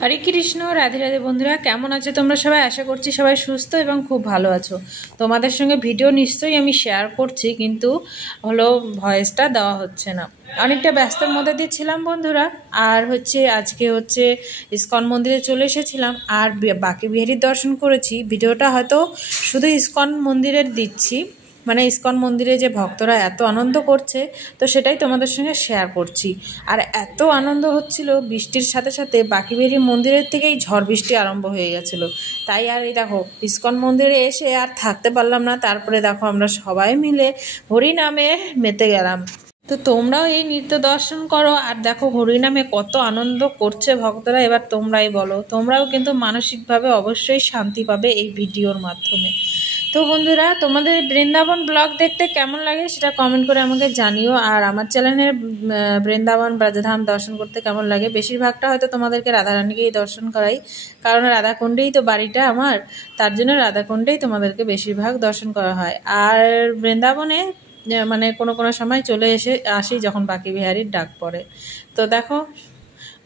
হরে কৃষ্ণ, রাধে রাধে বন্ধুরা, কেমন আছো তোমরা সবাই? আশা করছি সবাই সুস্থ এবং খুব ভালো আছো। তোমাদের সঙ্গে ভিডিও নিশ্চয়ই আমি শেয়ার করছি, কিন্তু ভয়েসটা দেওয়া হচ্ছে না, অনেকটা ব্যস্তর মধ্যে দিয়ে ছিলাম বন্ধুরা। আর আজকে ইসকন মন্দিরে চলে এসেছিলাম আর বাকি বিহারীর দর্শন করেছি। ভিডিওটা হয়তো শুধু ইসকন মন্দিরের দিচ্ছি, মানে ইসকন মন্দিরে যে ভক্তরা এত আনন্দ করছে, তো সেটাই তোমাদের সঙ্গে শেয়ার করছি। আর এত আনন্দ হচ্ছিল, বৃষ্টির সাথে সাথে বাকি বিহারী মন্দিরের থেকেই ঝড় বৃষ্টি আরম্ভ হয়ে গেছিল। তাই আর এই দেখো, ইসকন মন্দিরে এসে আর থাকতে পারলাম না। তারপরে দেখো আমরা সবাই মিলে হরিনামে মেতে গেলাম। তো তোমরাও এই নৃত্য দর্শন করো আর দেখো হরিনামে কত আনন্দ করছে ভক্তরা। এবার তোমরাই বলো, তোমরাও কিন্তু মানসিকভাবে অবশ্যই শান্তি পাবে এই ভিডিওর মাধ্যমে। তো বন্ধুরা, তোমাদের বৃন্দাবন ব্লগ দেখতে কেমন লাগে সেটা কমেন্ট করে আমাকে জানিও। আর আমার চ্যানেলের বৃন্দাবন ব্রজধাম দর্শন করতে কেমন লাগে। বেশিরভাগটা হয়তো তোমাদেরকে রাধারানীকেই দর্শন করাই, কারণ রাধাকুণ্ডেই তো বাড়িটা আমার, তার জন্য রাধাকুণ্ডেই তোমাদেরকে বেশিরভাগ দর্শন করা হয়। আর বৃন্দাবনে মানে কোনো কোনো সময় চলে আসি যখন বাকি বিহারীর ডাক পড়ে। তো দেখো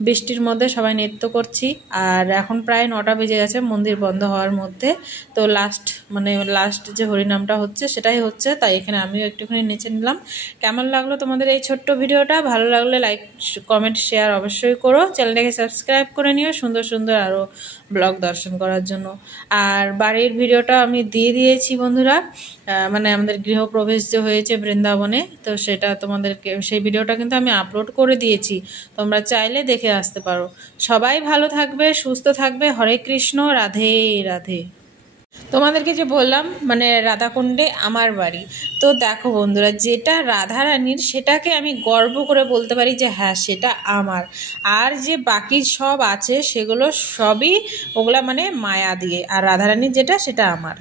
বৃষ্টির মধ্যে সবাই নৃত্য করছি। আর এখন প্রায় 9টা বেজে গেছে মন্দির বন্ধ হওয়ার মধ্যে। তো লাস্ট যে হরিনামটা হচ্ছে সেটাই হচ্ছে, তাই এখানে আমিও একটুখানি নেচে নিলাম। কেমন লাগলো তোমাদের এই ছোট্ট ভিডিওটা? ভালো লাগলে লাইক কমেন্ট শেয়ার অবশ্যই করো। চ্যানেলটাকে সাবস্ক্রাইব করে নিও সুন্দর সুন্দর আরও ব্লগ দর্শন করার জন্য। আর বাড়ির ভিডিওটা আমি দিয়ে দিয়েছি বন্ধুরা, মানে আমাদের গৃহপ্রবেশ যে হয়েছে বৃন্দাবনে, তো সেটা তোমাদেরকে, সেই ভিডিওটা কিন্তু আমি আপলোড করে দিয়েছি, তোমরা চাইলে দেখে আসতে পারো। সবাই ভালো থাকবে, সুস্থ থাকবে। হরে কৃষ্ণ, রাধে রাধে। তোমাদেরকে যে বললাম মানে রাধাকুণ্ডে আমার বাড়ি, তো দেখো বন্ধুরা, যেটা রাধারানীর সেটাকে আমি গর্ব করে বলতে পারি যে হ্যাঁ সেটা আমার। আর যে বাকি সব আছে সেগুলো সবই ওগুলা মানে মায়া দিয়ে, আর রাধারানীর যেটা সেটা আমার।